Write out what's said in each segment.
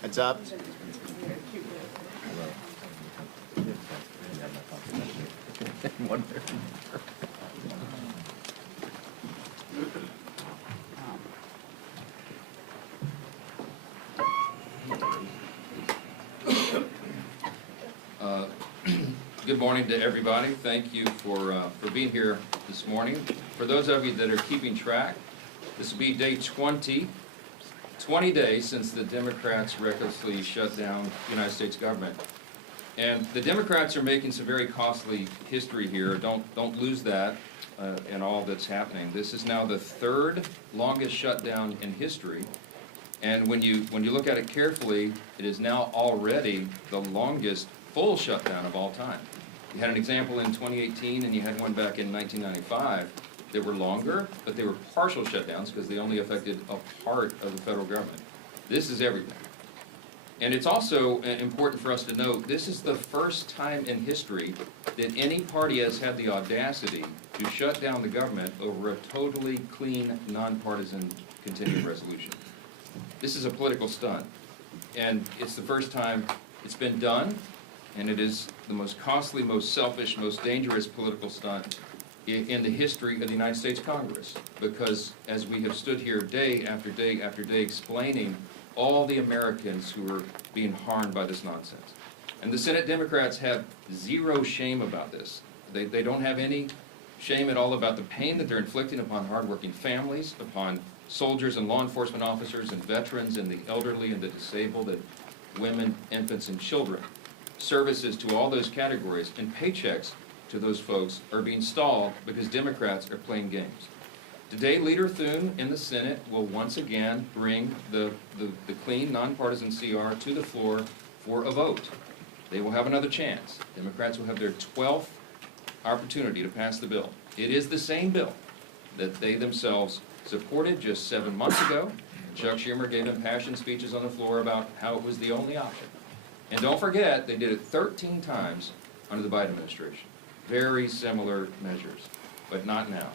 Heads up. Good morning to everybody. Thank you for being here this morning. For those of you that are keeping track, this will be day 20 days since the Democrats recklessly shut down the United States government. And the Democrats are making some very costly history here. Don't lose that in all that's happening. This is now the third longest shutdown in history. And when you look at it carefully, it is now already the longest full shutdown of all time. You had an example in 2018 and you had one back in 1995 that were longer, but they were partial shutdowns because they only affected a part of the federal government. This is everything. And it's also important for us to note, this is the first time in history that any party has had the audacity to shut down the government over a totally clean, nonpartisan continuing resolution. This is a political stunt, and it's the first time it's been done, and it is the most costly, most selfish, most dangerous political stunt in the history of the United States Congress, because as we have stood here day after day after day explaining all the Americans who are being harmed by this nonsense. And the Senate Democrats have zero shame about this. They don't have any shame at all about the pain that they're inflicting upon hardworking families, upon soldiers and law enforcement officers and veterans and the elderly and the disabled and women, infants, and children. Services to all those categories and paychecks to those folks are being stalled because Democrats are playing games. Today, Leader Thune in the Senate will once again bring the clean, nonpartisan CR to the floor for a vote. They will have another chance. Democrats will have their 12th opportunity to pass the bill. It is the same bill that they themselves supported just 7 months ago. Chuck Schumer gave impassioned speeches on the floor about how it was the only option. And don't forget, they did it 13 times under the Biden administration. Very similar measures, but not now.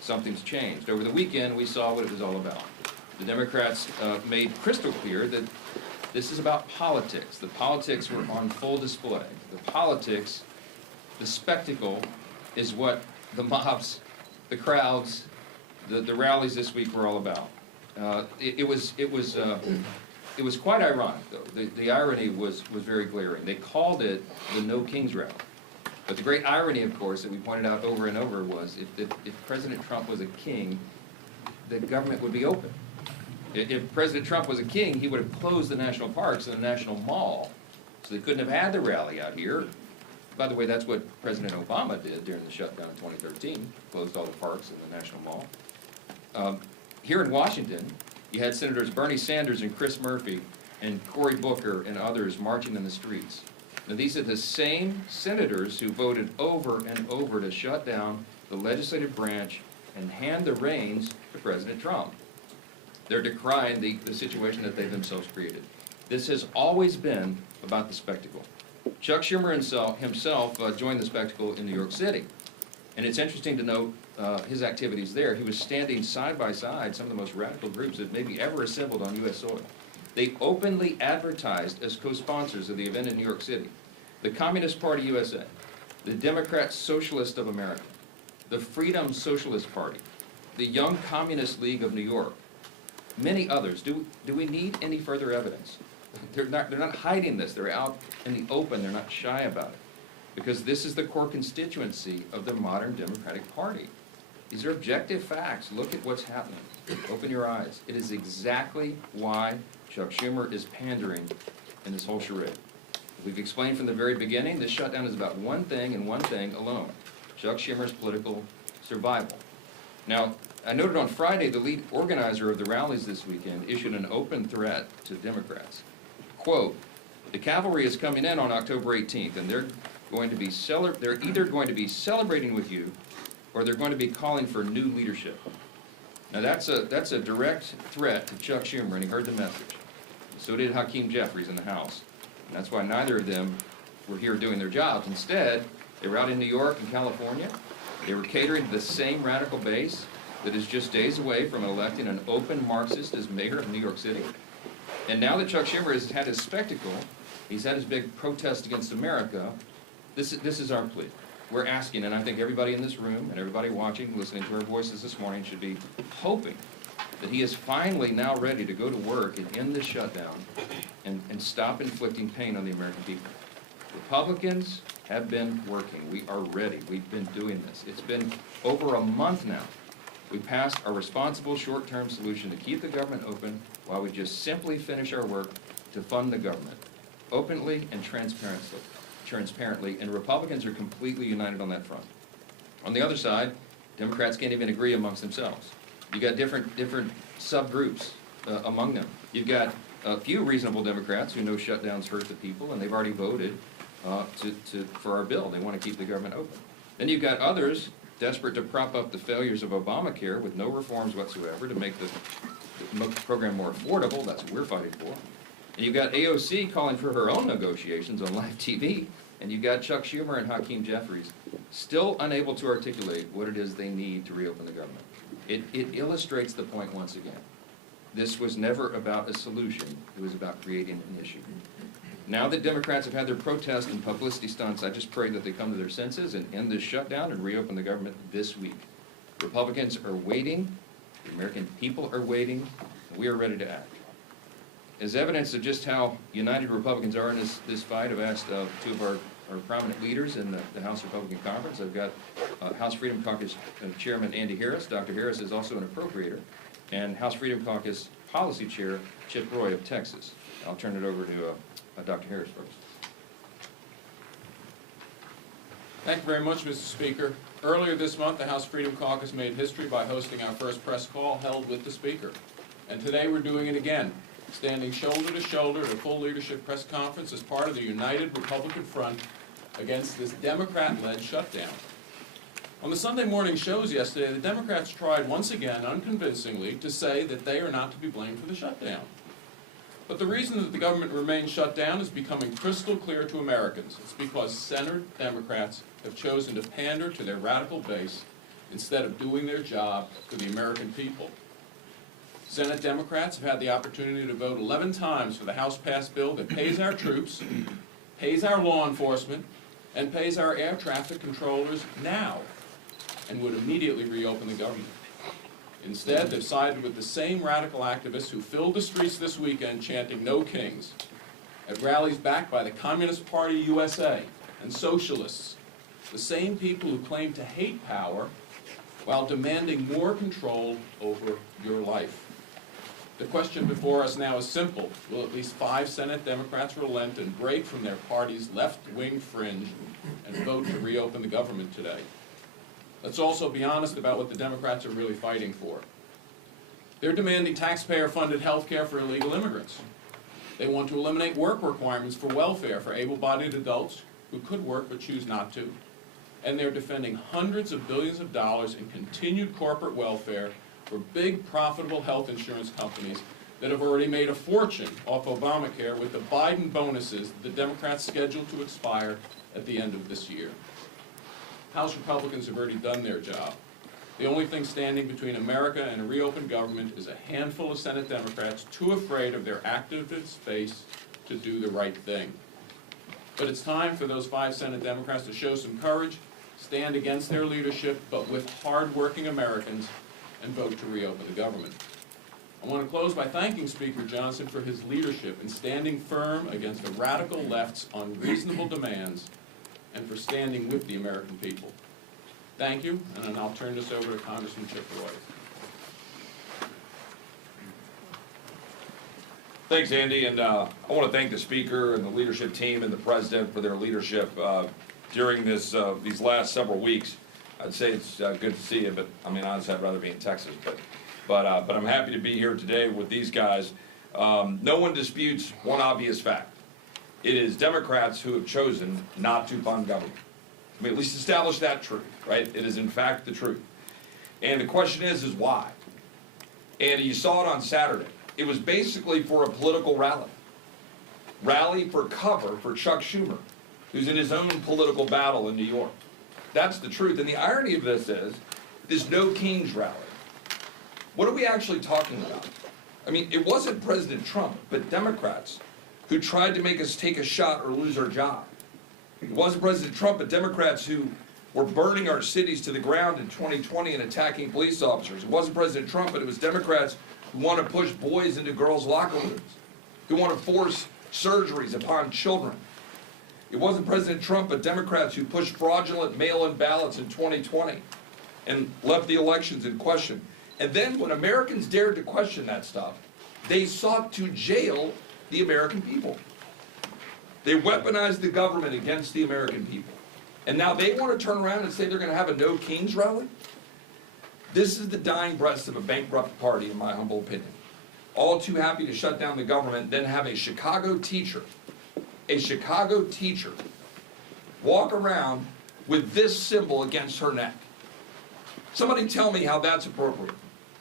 Something's changed. Over the weekend, we saw what it was all about. The Democrats made crystal clear that this is about politics. The politics were on full display. The politics, the spectacle, is what the mobs, the crowds, the rallies this week were all about. It was quite ironic, though. The irony was very glaring. They called it the No Kings Rally. But the great irony, of course, that we pointed out over and over was if President Trump was a king, the government would be open. If President Trump was a king, he would have closed the national parks and the National Mall, so they couldn't have had the rally out here. By the way, that's what President Obama did during the shutdown in 2013, closed all the parks and the National Mall. Here in Washington, you had Senators Bernie Sanders and Chris Murphy and Cory Booker and others marching in the streets. Now, these are the same senators who voted over and over to shut down the legislative branch and hand the reins to President Trump. They're decrying the situation that they themselves created. This has always been about the spectacle. Chuck Schumer himself joined the spectacle in New York City. And it's interesting to note his activities there. He was standing side by side some of the most radical groups that maybe ever assembled on U.S. soil. They openly advertised as co-sponsors of the event in New York City. The Communist Party USA, the Democrat Socialist of America, the Freedom Socialist Party, the Young Communist League of New York, many others. Do we need any further evidence? They're not hiding this. They're out in the open. They're not shy about it. Because this is the core constituency of the modern Democratic Party. These are objective facts. Look at what's happening. Open your eyes. It is exactly why Chuck Schumer is pandering in this whole charade. We've explained from the very beginning, this shutdown is about one thing and one thing alone: Chuck Schumer's political survival. Now, I noted on Friday, the lead organizer of the rallies this weekend issued an open threat to Democrats. Quote, "The cavalry is coming in on October 18th, and they're either going to be celebrating with you, or they're going to be calling for new leadership. Now that's a direct threat to Chuck Schumer, and he heard the message. So did Hakeem Jeffries in the House. And that's why neither of them were here doing their jobs. Instead, they were out in New York and California. They were catering to the same radical base that is just days away from electing an open Marxist as mayor of New York City. And now that Chuck Schumer has had his spectacle, he's had his big protest against America, this is our plea. We're asking, and I think everybody in this room and everybody watching, listening to our voices this morning should be hoping that he is finally now ready to go to work and end this shutdown and stop inflicting pain on the American people. Republicans have been working. We are ready. We've been doing this. It's been over a month now. We passed our responsible short-term solution to keep the government open while we just simply finish our work to fund the government openly and transparently, and Republicans are completely united on that front. On the other side, Democrats can't even agree amongst themselves. You've got different subgroups among them. You've got a few reasonable Democrats who know shutdowns hurt the people, and they've already voted for our bill. They want to keep the government open. Then you've got others desperate to prop up the failures of Obamacare with no reforms whatsoever to make the program more affordable. That's what we're fighting for. And you've got AOC calling for her own negotiations on live TV, and you've got Chuck Schumer and Hakeem Jeffries still unable to articulate what it is they need to reopen the government. It illustrates the point once again. This was never about a solution. It was about creating an issue. Now that Democrats have had their protest and publicity stunts, I just pray that they come to their senses and end this shutdown and reopen the government this week. Republicans are waiting, the American people are waiting, and we are ready to act. As evidence of just how united Republicans are in this fight, I've asked two of our prominent leaders in the House Republican Conference. I've got House Freedom Caucus Chairman Andy Harris. Dr. Harris is also an appropriator. And House Freedom Caucus Policy Chair Chip Roy of Texas. I'll turn it over to Dr. Harris first. Thank you very much, Mr. Speaker. Earlier this month, the House Freedom Caucus made history by hosting our first press call held with the Speaker. And today we're doing it again, standing shoulder to shoulder at a full leadership press conference as part of the united Republican front against this Democrat-led shutdown. On the Sunday morning shows yesterday, the Democrats tried once again, unconvincingly, to say that they are not to be blamed for the shutdown. But the reason that the government remains shut down is becoming crystal clear to Americans. It's because Senate Democrats have chosen to pander to their radical base instead of doing their job for the American people. Senate Democrats have had the opportunity to vote 11 times for the House-passed bill that pays our troops, pays our law enforcement, and pays our air traffic controllers now, and would immediately reopen the government. Instead, they've sided with the same radical activists who filled the streets this weekend chanting "No Kings" at rallies backed by the Communist Party USA and socialists, the same people who claim to hate power while demanding more control over your life. The question before us now is simple. Will at least 5 Senate Democrats relent and break from their party's left-wing fringe and vote to reopen the government today? Let's also be honest about what the Democrats are really fighting for. They're demanding taxpayer-funded health care for illegal immigrants. They want to eliminate work requirements for welfare for able-bodied adults who could work but choose not to. And they're defending hundreds of billions of dollars in continued corporate welfare for big, profitable health insurance companies that have already made a fortune off Obamacare with the Biden bonuses that the Democrats scheduled to expire at the end of this year. House Republicans have already done their job. The only thing standing between America and a reopened government is a handful of Senate Democrats too afraid of their activist base to do the right thing. But it's time for those 5 Senate Democrats to show some courage, stand against their leadership, but with hard-working Americans, and vote to reopen the government. I want to close by thanking Speaker Johnson for his leadership in standing firm against the radical left's unreasonable demands and for standing with the American people. Thank you, and then I'll turn this over to Congressman Chip Roy. Thanks, Andy, and I want to thank the Speaker and the leadership team and the President for their leadership during these last several weeks. I'd say it's good to see you, but I mean, honestly, I'd rather be in Texas. But I'm happy to be here today with these guys. No one disputes one obvious fact. It is Democrats who have chosen not to fund government. I mean, at least establish that truth, right? It is in fact the truth. And the question is why? And you saw it on Saturday. It was basically for a political rally. Rally for cover for Chuck Schumer, who's in his own political battle in New York. That's the truth. And the irony of this is, this No Kings rally. What are we actually talking about? I mean, it wasn't President Trump, but Democrats who tried to make us take a shot or lose our job. It wasn't President Trump, but Democrats who were burning our cities to the ground in 2020 and attacking police officers. It wasn't President Trump, but it was Democrats who want to push boys into girls' locker rooms, who want to force surgeries upon children. It wasn't President Trump, but Democrats who pushed fraudulent mail-in ballots in 2020 and left the elections in question. And then when Americans dared to question that stuff, they sought to jail the American people. They weaponized the government against the American people. And now they want to turn around and say they're going to have a No Kings rally? This is the dying breath of a bankrupt party, in my humble opinion. All too happy to shut down the government, then have a Chicago teacher walk around with this symbol against her neck. Somebody tell me how that's appropriate.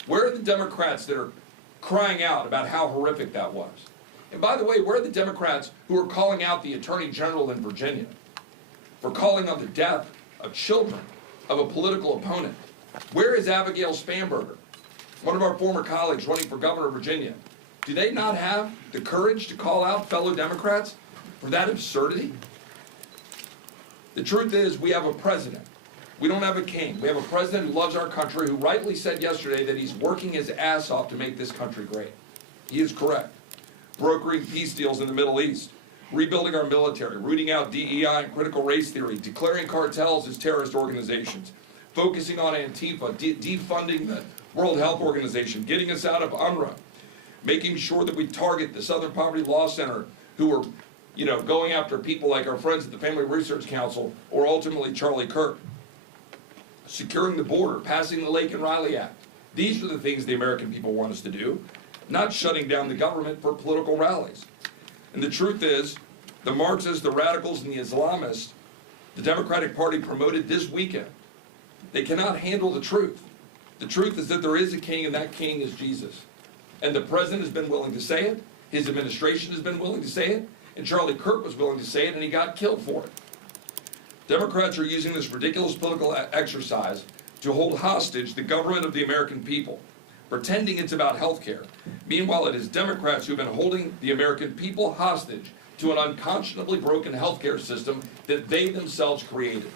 Where are the Democrats that are crying out about how horrific that was? And by the way, where are the Democrats who are calling out the Attorney General in Virginia for calling on the death of children of a political opponent? Where is Abigail Spanberger, one of our former colleagues running for governor of Virginia? Do they not have the courage to call out fellow Democrats for that absurdity? The truth is, we have a president. We don't have a king. We have a president who loves our country, who rightly said yesterday that he's working his ass off to make this country great. He is correct. Brokering peace deals in the Middle East, rebuilding our military, rooting out DEI and critical race theory, declaring cartels as terrorist organizations, focusing on Antifa, defunding the World Health Organization, getting us out of UNRWA, making sure that we target the Southern Poverty Law Center, who are, going after people like our friends at the Family Research Council, or ultimately Charlie Kirk. Securing the border, passing the Lake and Riley Act. These are the things the American people want us to do, not shutting down the government for political rallies. And the truth is, the Marxists, the radicals, and the Islamists, the Democratic Party promoted this weekend, they cannot handle the truth. The truth is that there is a king, and that king is Jesus. And the president has been willing to say it, his administration has been willing to say it, and Charlie Kirk was willing to say it, and he got killed for it. Democrats are using this ridiculous political exercise to hold hostage the government of the American people, pretending it's about health care. Meanwhile, it is Democrats who have been holding the American people hostage to an unconscionably broken health care system that they themselves created.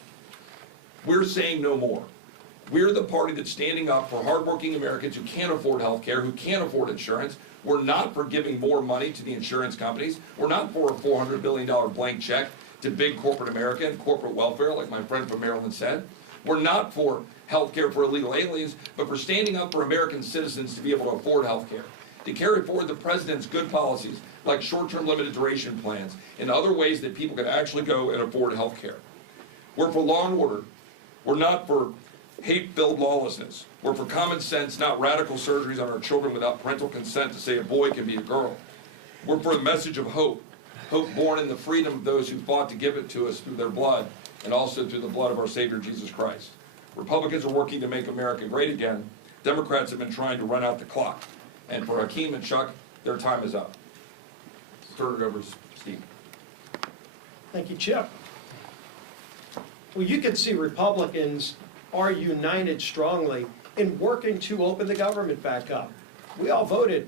We're saying no more. We're the party that's standing up for hardworking Americans who can't afford health care, who can't afford insurance. We're not for giving more money to the insurance companies. We're not for a $400 billion blank check to big corporate America and corporate welfare, like my friend from Maryland said. We're not for health care for illegal aliens, but for standing up for American citizens to be able to afford health care, to carry forward the president's good policies, like short-term limited duration plans, and other ways that people can actually go and afford health care. We're for law and order. We're not for hate-filled lawlessness. We're for common sense, not radical surgeries on our children without parental consent to say a boy can be a girl. We're for the message of hope. Hope born in the freedom of those who fought to give it to us through their blood, and also through the blood of our Savior Jesus Christ. Republicans are working to make America great again. Democrats have been trying to run out the clock. And for Hakeem and Chuck, their time is up. Turn it over to Steve. Thank you, Chip. Well, you can see Republicans are united strongly in working to open the government back up. We all voted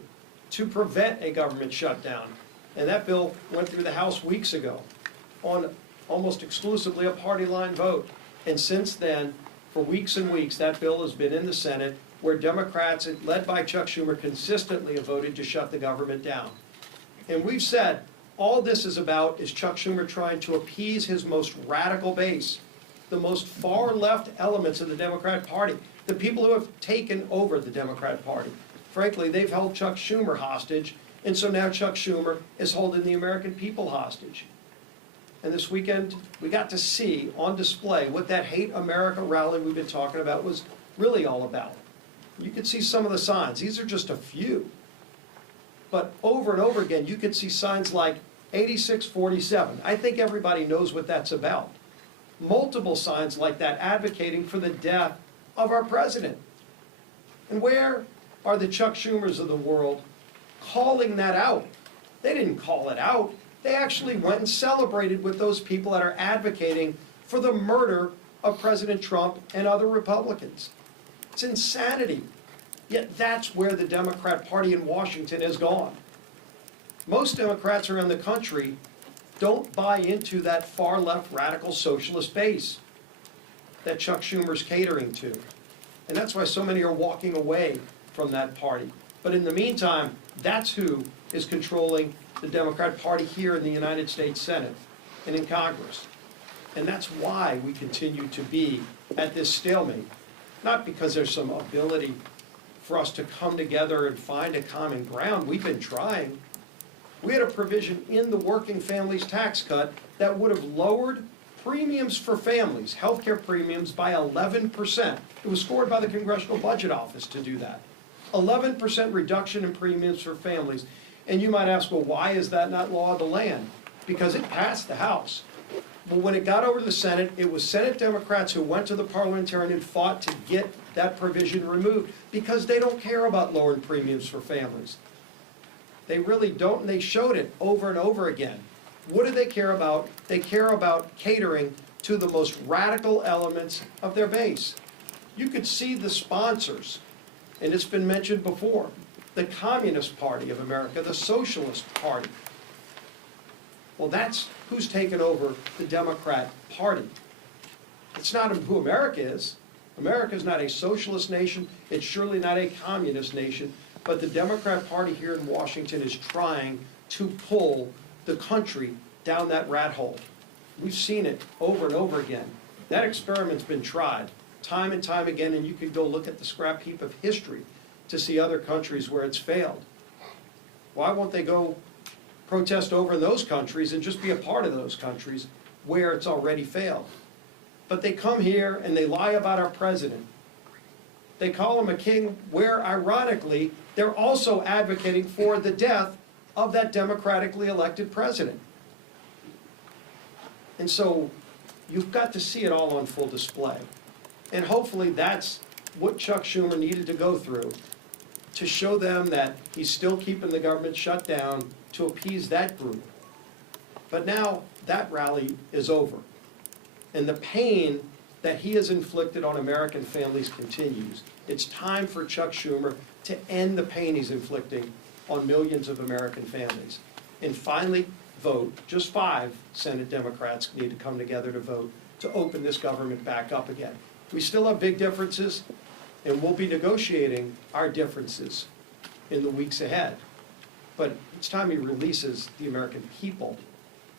to prevent a government shutdown, and that bill went through the House weeks ago on almost exclusively a party line vote. And since then, for weeks and weeks, that bill has been in the Senate, where Democrats, led by Chuck Schumer, consistently have voted to shut the government down. And we've said all this is about is Chuck Schumer trying to appease his most radical base, the most far-left elements of the Democrat Party, the people who have taken over the Democrat Party. Frankly, they've held Chuck Schumer hostage, and so now Chuck Schumer is holding the American people hostage. And this weekend, we got to see on display what that Hate America rally we've been talking about was really all about. You could see some of the signs. These are just a few. But over and over again, you could see signs like 8647. I think everybody knows what that's about. multiple signs like that advocating for the death of our president. And where are the Chuck Schumers of the world calling that out? They didn't call it out. They actually went and celebrated with those people that are advocating for the murder of President Trump and other Republicans. It's insanity. Yet that's where the Democrat Party in Washington has gone. Most Democrats around the country don't buy into that far-left radical socialist base that Chuck Schumer's catering to. And that's why so many are walking away from that party. But in the meantime, that's who is controlling the Democrat Party here in the United States Senate and in Congress. And that's why we continue to be at this stalemate. Not because there's some ability for us to come together and find a common ground. We've been trying. We had a provision in the working families tax cut that would have lowered premiums for families, healthcare premiums, by 11%. It was scored by the Congressional Budget Office to do that. 11% reduction in premiums for families. And you might ask, well, why is that not law of the land? Because it passed the House. But when it got over to the Senate, it was Senate Democrats who went to the parliamentarian and fought to get that provision removed because they don't care about lowering premiums for families. They really don't, and they showed it over and over again. What do they care about? They care about catering to the most radical elements of their base. You could see the sponsors, and it's been mentioned before, the Communist Party of America, the Socialist Party. Well, that's who's taken over the Democrat Party. It's not who America is. America is not a socialist nation. It's surely not a communist nation. But the Democrat Party here in Washington is trying to pull the country down that rat hole. We've seen it over and over again. That experiment's been tried time and time again, and you can go look at the scrap heap of history to see other countries where it's failed. Why won't they go protest over in those countries and just be a part of those countries where it's already failed? But they come here and they lie about our president. They call him a king, where ironically, they're also advocating for the death of that democratically elected president. And so you've got to see it all on full display. And hopefully that's what Chuck Schumer needed to go through to show them that he's still keeping the government shut down to appease that group. But now that rally is over. And the pain that he has inflicted on American families continues. It's time for Chuck Schumer to end the pain he's inflicting on millions of American families. And finally, vote. Just 5 Senate Democrats need to come together to vote to open this government back up again. We still have big differences, and we'll be negotiating our differences in the weeks ahead. But it's time he releases the American people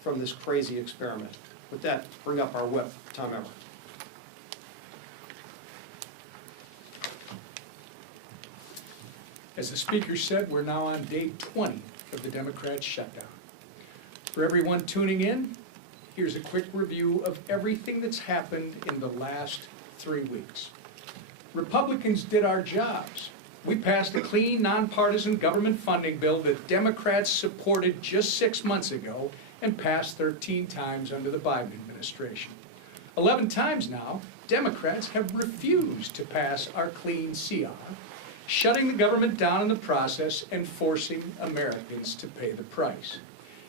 from this crazy experiment. With that, bring up our whip, Tom Emmer. As the Speaker said, we're now on day 20 of the Democrats' shutdown. For everyone tuning in, here's a quick review of everything that's happened in the last 3 weeks. Republicans did our jobs. We passed a clean, nonpartisan government funding bill that Democrats supported just 6 months ago and passed 13 times under the Biden administration. 11 times now, Democrats have refused to pass our clean CR, shutting the government down in the process and forcing Americans to pay the price.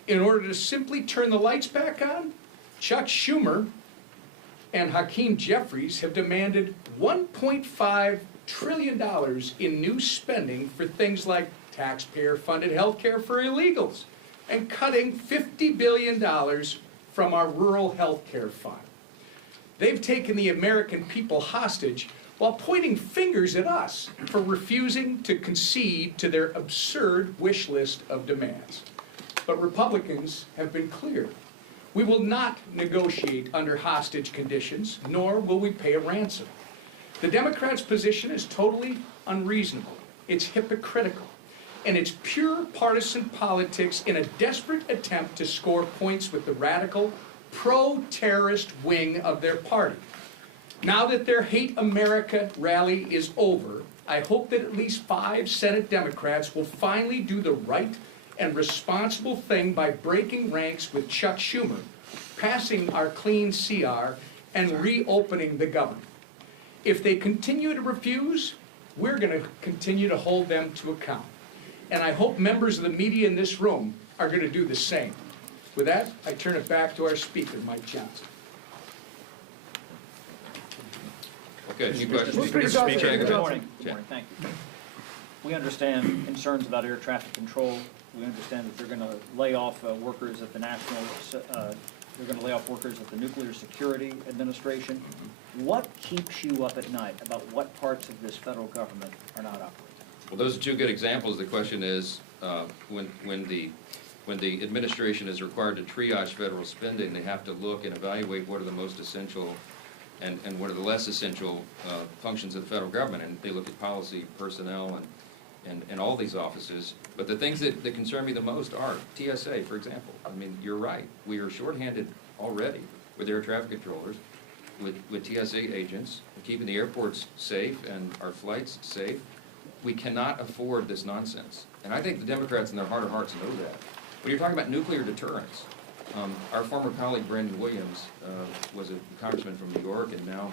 In order to simply turn the lights back on, Chuck Schumer and Hakeem Jeffries have demanded $1.5 trillion in new spending for things like taxpayer-funded health care for illegals and cutting $50 billion from our rural health care fund. They've taken the American people hostage while pointing fingers at us for refusing to concede to their absurd wish list of demands. But Republicans have been clear. We will not negotiate under hostage conditions, nor will we pay a ransom. The Democrats' position is totally unreasonable. It's hypocritical. And it's pure partisan politics in a desperate attempt to score points with the radical, pro-terrorist wing of their party. Now that their Hate America rally is over, I hope that at least 5 Senate Democrats will finally do the right and responsible thing by breaking ranks with Chuck Schumer, passing our clean CR, and reopening the government. If they continue to refuse, we're going to continue to hold them to account. And I hope members of the media in this room are going to do the same. With that, I turn it back to our speaker, Mike Johnson. Okay, any questions? Mr. Speaker, good Chad. morning. Good morning, thank you. We understand concerns about air traffic control. We understand that they're going to lay off workers at the they're going to lay off workers at the Nuclear Security Administration. What keeps you up at night about what parts of this federal government are not operating? Well, those are two good examples. The question is, when the administration is required to triage federal spending, they have to look and evaluate what are the most essential and what are the less essential functions of the federal government. And they look at policy, personnel, and all these offices. But the things that concern me the most are TSA, for example. I mean, you're right. We are shorthanded already with air traffic controllers, with TSA agents, keeping the airports safe and our flights safe. We cannot afford this nonsense. And I think the Democrats in their heart of hearts know that. When you're talking about nuclear deterrence, our former colleague Brandon Williams was a congressman from New York, and now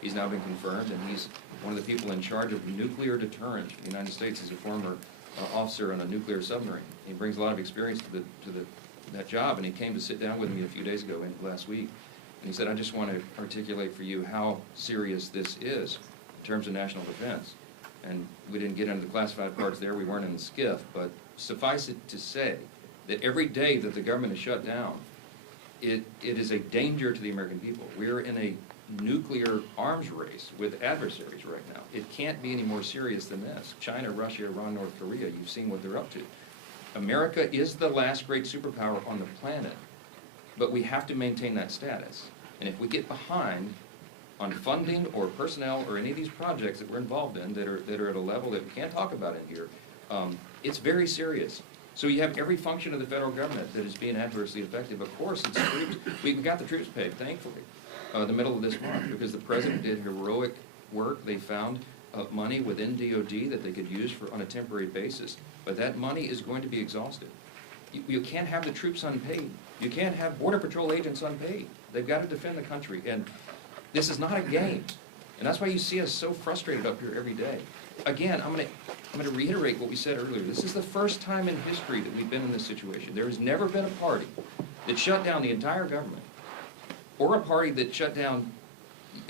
he's now been confirmed, and he's one of the people in charge of nuclear deterrence in the United States. He's a former officer on a nuclear submarine. He brings a lot of experience to that job, and he came to sit down with me a few days ago, last week, and he said, I just want to articulate for you how serious this is in terms of national defense. And we didn't get into the classified parts there, we weren't in the SCIF, but suffice it to say that every day that the government is shut down, it is a danger to the American people. We're in a nuclear arms race with adversaries right now. It can't be any more serious than this. China, Russia, Iran, North Korea, you've seen what they're up to. America is the last great superpower on the planet, but we have to maintain that status. And if we get behind on funding or personnel or any of these projects that we're involved in that are at a level that we can't talk about in here, it's very serious. So you have every function of the federal government that is being adversely affected. Of course, it's troops. We got the troops paid, thankfully, the middle of this month, because the president did heroic work. They found money within DOD that they could use on a temporary basis. But that money is going to be exhausted. You can't have the troops unpaid. You can't have Border Patrol agents unpaid. They've got to defend the country. And this is not a game. And that's why you see us so frustrated up here every day. Again, I'm going to reiterate what we said earlier. This is the first time in history that we've been in this situation. There has never been a party that shut down the entire government, or a party that shut down,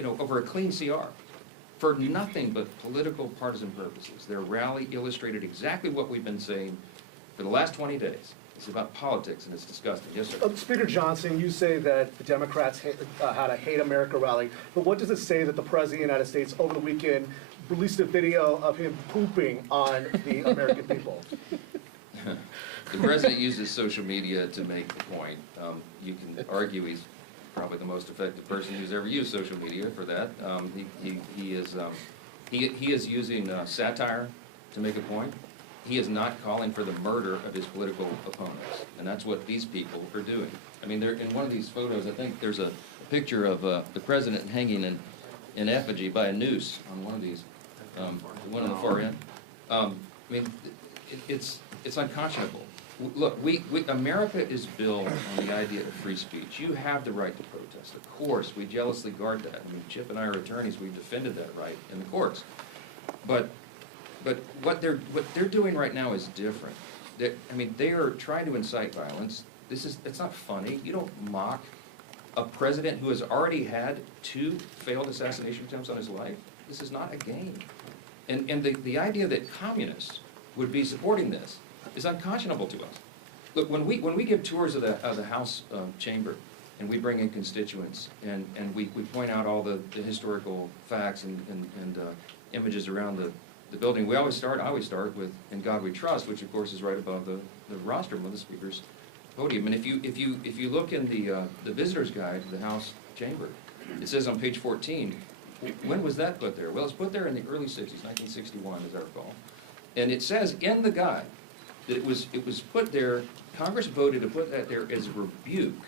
over a clean CR for nothing but political partisan purposes. Their rally illustrated exactly what we've been saying for the last 20 days. It's about politics, and it's disgusting. Yes, sir. Speaker Johnson, you say that the Democrats had a Hate America rally, but what does it say that the President of the United States over the weekend released a video of him pooping on the American people? The President uses social media to make the point. You can argue he's probably the most effective person who's ever used social media for that. He is using satire to make a point. He is not calling for the murder of his political opponents, and that's what these people are doing. I mean, they're in one of these photos. I think there's a picture of the president hanging in effigy by a noose on one of these, one on the far end. I mean, it's unconscionable. Look, America is built on the idea of free speech. You have the right to protest. Of course, we jealously guard that. I mean, Chip and I are attorneys. We've defended that right in the courts. But what they're doing right now is different. They are trying to incite violence. It's not funny. You don't mock a president who has already had 2 failed assassination attempts on his life. This is not a game. And the idea that communists would be supporting this is unconscionable to us. Look, when we give tours of the House chamber, and we bring in constituents, and we point out all the historical facts and images around the building, I always start with "In God We Trust," which of course is right above the rostrum of the Speaker's podium. And if you look in the visitor's guide to the House chamber, it says on page 14, when was that put there? Well, it's put there in the early 60s, 1961, as I recall. And it says in the guide that it was put there, Congress voted to put that there as a rebuke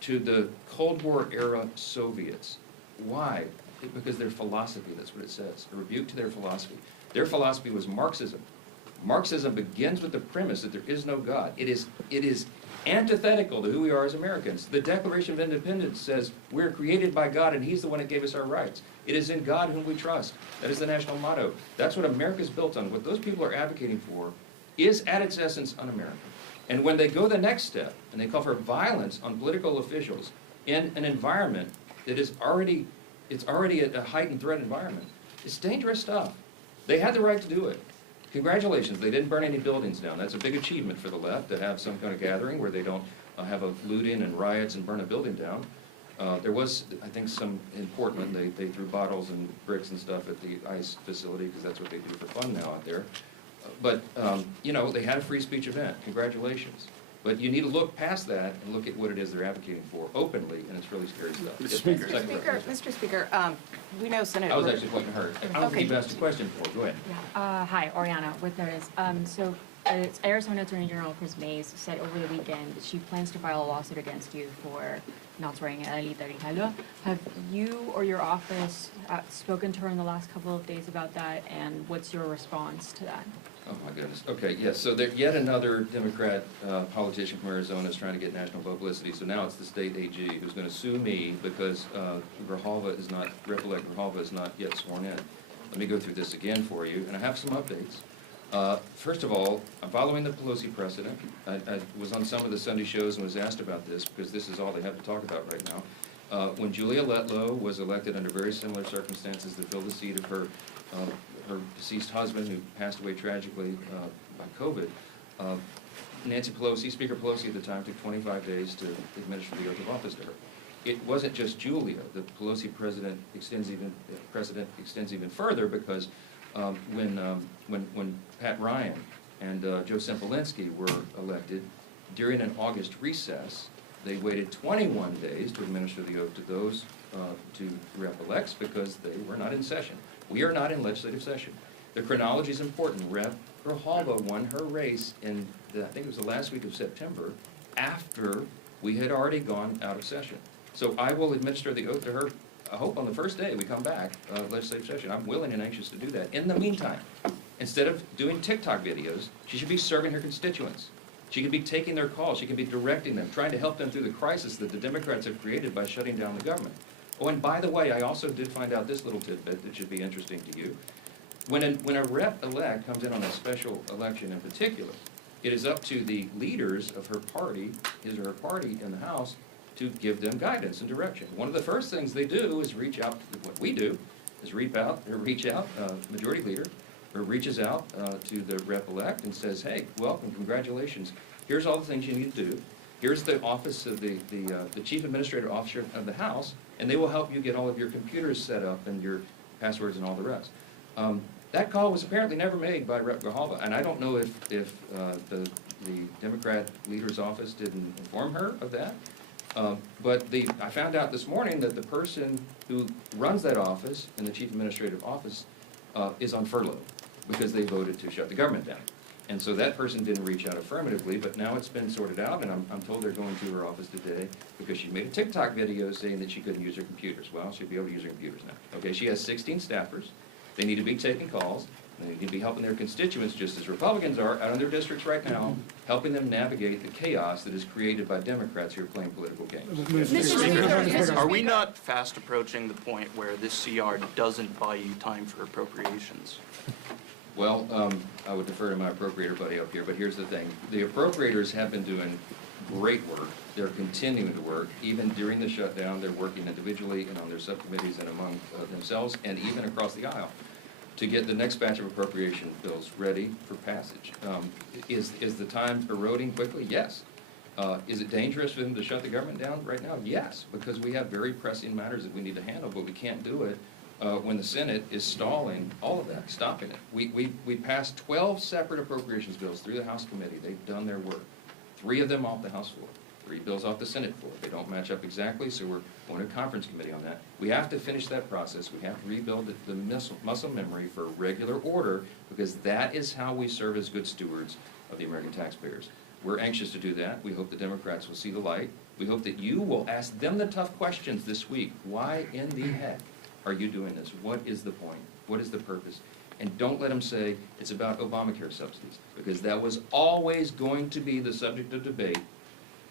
to the Cold War era Soviets. Why? Because their philosophy, that's what it says, a rebuke to their philosophy. Their philosophy was Marxism. Marxism begins with the premise that there is no God. It is antithetical to who we are as Americans. The Declaration of Independence says we're created by God and He's the one that gave us our rights. It is in God whom we trust. That is the national motto. That's what America's built on. What those people are advocating for is at its essence un-American. And when they go the next step and they call for violence on political officials in an environment that is already a heightened threat environment, it's dangerous stuff. They had the right to do it. Congratulations, they didn't burn any buildings down. That's a big achievement for the left, to have some kind of gathering where they don't have a looting and riots and burn a building down. There was, I think, some in Portland, they threw bottles and bricks and stuff at the ICE facility, because that's what they do for fun now out there. But, you know, they had a free speech event. Congratulations. But you need to look past that and look at what it is they're advocating for openly, and it's really scary stuff. Yes, ma'am. Second question. Mr. Speaker, we know Senator. I was actually pointing to her. I don't think you've asked a question before. Go ahead. Yeah. Hi, Oriana with Notice. It's Arizona Attorney General Chris Mays said over the weekend that she plans to file a lawsuit against you for not swearing in Alita Grijalva. Have you or your office spoken to her in the last couple of days about that, and what's your response to that? Oh, my goodness. Okay, yes, so there, yet another Democrat politician from Arizona is trying to get national publicity. So now it's the state AG who's going to sue me because Grijalva is not, Rep-elect Grijalva is not yet sworn in. Let me go through this again for you, and I have some updates. First of all, I'm following the Pelosi precedent. I was on some of the Sunday shows and was asked about this because this is all they have to talk about right now. When Julia Letlow was elected under very similar circumstances to fill the seat of her deceased husband, who passed away tragically by COVID, Nancy Pelosi, Speaker Pelosi at the time, took 25 days to administer the oath of office to her. It wasn't just Julia. The Pelosi precedent extends even further, because when Pat Ryan and Joe Sempolinsky were elected during an August recess, they waited 21 days to administer the oath to those two rep-elects because they were not in session. We are not in legislative session. The chronology is important. Rep. Grijalva won her race in, I think it was the last week of September, after we had already gone out of session. So I will administer the oath to her, I hope on the first day we come back, legislative session. I'm willing and anxious to do that. In the meantime, instead of doing TikTok videos, she should be serving her constituents. She could be taking their calls. She could be directing them, trying to help them through the crisis that the Democrats have created by shutting down the government. Oh, and by the way, I also did find out this little tidbit that should be interesting to you. When a rep-elect comes in on a special election in particular, it is up to the leaders of her party, his or her party in the House, to give them guidance and direction. One of the first things they do is reach out, what we do, is reach out, majority leader, or reaches out to the rep-elect and says, hey, welcome, congratulations, here's all the things you need to do. Here's the office of the Chief Administrative Officer of the House, and they will help you get all of your computers set up and your passwords and all the rest. That call was apparently never made by Rep. Grijalva, and I don't know if the Democrat leader's office didn't inform her of that. But I found out this morning that the person who runs that office in the Chief Administrative Office is on furlough because they voted to shut the government down. And so that person didn't reach out affirmatively, but now it's been sorted out, and I'm told they're going to her office today because she made a TikTok video saying that she couldn't use her computers. Well, she'll be able to use her computers now. Okay, she has 16 staffers. They need to be taking calls. They need to be helping their constituents, just as Republicans are out in their districts right now, helping them navigate the chaos that is created by Democrats who are playing political games. Mr. Speaker, Are we not fast approaching the point where this CR doesn't buy you time for appropriations? Well, I would defer to my appropriator buddy up here, but here's the thing. The appropriators have been doing great work. They're continuing to work. Even during the shutdown, they're working individually and on their subcommittees and among themselves, and even across the aisle, to get the next batch of appropriation bills ready for passage. Is the time eroding quickly? Yes. Is it dangerous for them to shut the government down right now? Yes, because we have very pressing matters that we need to handle, but we can't do it when the Senate is stalling all of that, stopping it. We passed 12 separate appropriations bills through the House committee. They've done their work. 3 of them off the House floor, 3 bills off the Senate floor. They don't match up exactly, so we're going to a conference committee on that. We have to finish that process. We have to rebuild the muscle memory for regular order, because that is how we serve as good stewards of the American taxpayers. We're anxious to do that. We hope the Democrats will see the light. We hope that you will ask them the tough questions this week. Why in the heck are you doing this? What is the point? What is the purpose? And don't let them say it's about Obamacare subsidies, because that was always going to be the subject of debate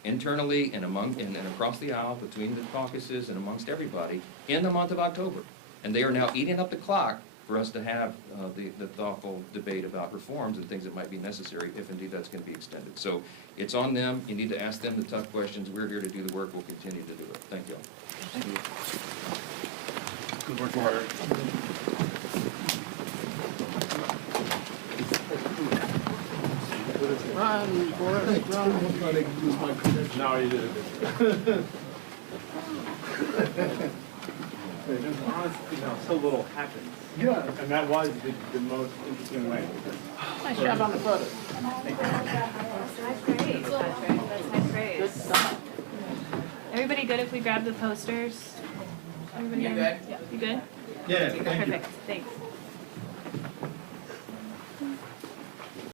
internally and and across the aisle, between the caucuses and amongst everybody, in the month of October. And they are now eating up the clock for us to have the thoughtful debate about reforms and things that might be necessary, if indeed that's going to be extended. So it's on them. You need to ask them the tough questions. We're here to do the work. We'll continue to do it. Thank you all. Thank you. Good work, Mark. Run, Forrest, run. No, you did it. So little happens. Yeah. And that was the most interesting way. Nice job on the photo. That's great, Patrick, that's high praise. Everybody good if we grab the posters? Everybody You good? good? You good? Yeah, thank you. Perfect, thanks.